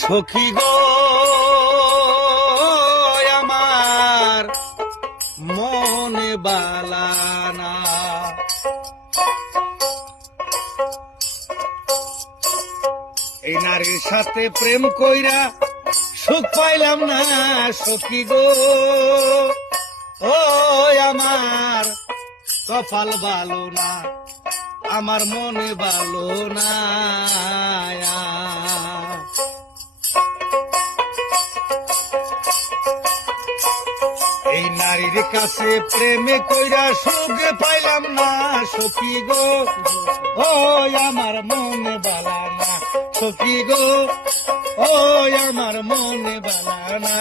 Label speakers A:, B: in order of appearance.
A: সখী গো, আমার মনে বালানা এই নারীর সাথে প্রেম কইরা সুখ পাইলাম না, সখী গো। ও আমার কপাল ভালো না, আমার মনে ভালো না এই নারীর কাছে প্রেমে কইরা সুখ পাইলাম না, সখী গো। ও আমার মনে বালা না, সখী গো। ও আমার মনে বালা না